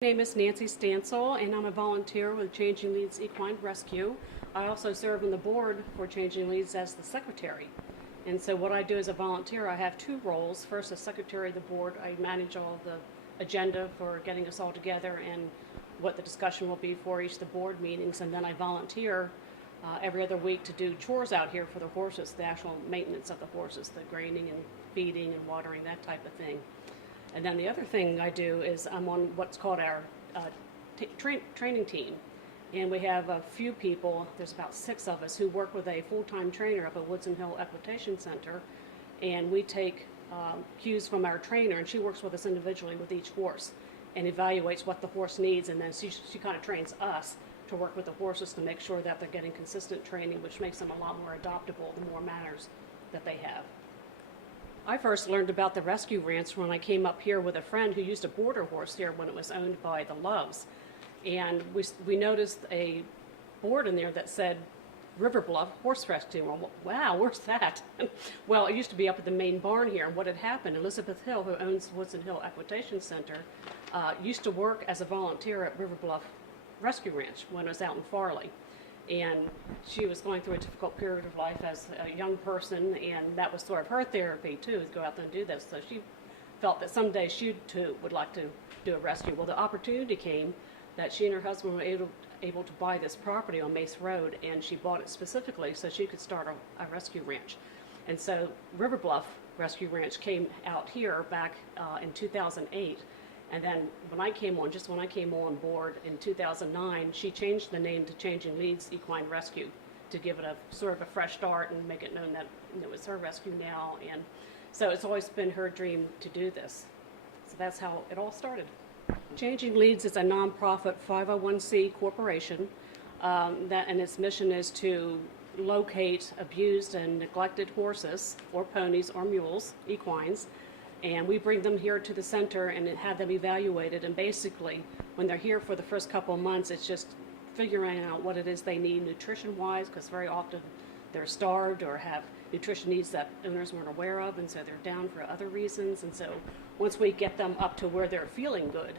My name is Nancy Stansel, and I'm a volunteer with Changing Leads Equine Rescue. I also serve on the board for Changing Leads as the secretary. And so what I do as a volunteer, I have two roles. First, as secretary of the board, I manage all of the agenda for getting us all together and what the discussion will be for each of the board meetings. And then I volunteer every other week to do chores out here for the horses, the actual maintenance of the horses, the graining and feeding and watering, that type of thing. And then the other thing I do is I'm on what's called our training team. And we have a few people, there's about 6 of us, who work with a full-time trainer up at Woodson Hill Equitation Center. And we take cues from our trainer, and she works with us individually with each horse and evaluates what the horse needs. And then she kind of trains us to work with the horses to make sure that they're getting consistent training, which makes them a lot more adoptable the more manners that they have. I first learned about the rescue ranch when I came up here with a friend who used a border horse here when it was owned by the Loves. And we noticed a board in there that said River Bluff Horse Rescue. Well, wow, where's that? Well, it used to be up at the main barn here. And what had happened, Elizabeth Hill, who owns Woodson Hill Equitation Center, used to work as a volunteer at River Bluff Rescue Ranch when it was out in Farley. And she was going through a difficult period of life as a young person, and that was sort of her therapy too, is go out there and do this. So she felt that someday she too would like to do a rescue. Well, the opportunity came that she and her husband were able to buy this property on Mace Road, and she bought it specifically so she could start a rescue ranch. And so River Bluff Rescue Ranch came out here back in 2008. And then when I came on board in 2009, she changed the name to Changing Leads Equine Rescue to give it a sort of a fresh start and make it known that it was her rescue now. And so it's always been her dream to do this. So that's how it all started. Changing Leads is a nonprofit 501c corporation and its mission is to locate abused and neglected horses or ponies or mules, equines, and we bring them here to the center and have them evaluated. And basically, when they're here for the first couple of months, it's just figuring out what it is they need nutrition-wise, because very often they're starved or have nutrition needs that owners weren't aware of, and so they're down for other reasons. And so once we get them up to where they're feeling good,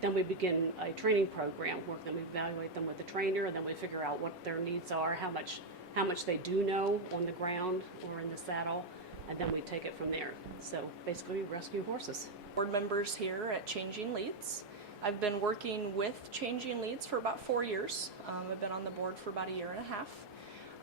then we begin a training program where then we evaluate them with the trainer, and then we figure out what their needs are, how much they do know on the ground or in the saddle, and then we take it from there. So basically, we rescue horses. Board members here at Changing Leads. I've been working with Changing Leads for about 4 years. I've been on the board for about 1.5 years.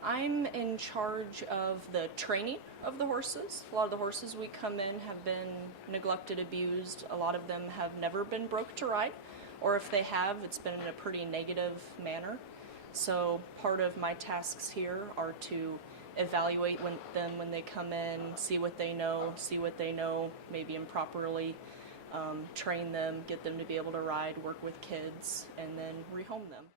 I'm in charge of the training of the horses. A lot of the horses we come in have been neglected, abused. A lot of them have never been broke to ride, or if they have, it's been in a pretty negative manner. So part of my tasks here are to evaluate them when they come in, see what they know, maybe improperly, train them, get them to be able to ride, work with kids, and then rehome them.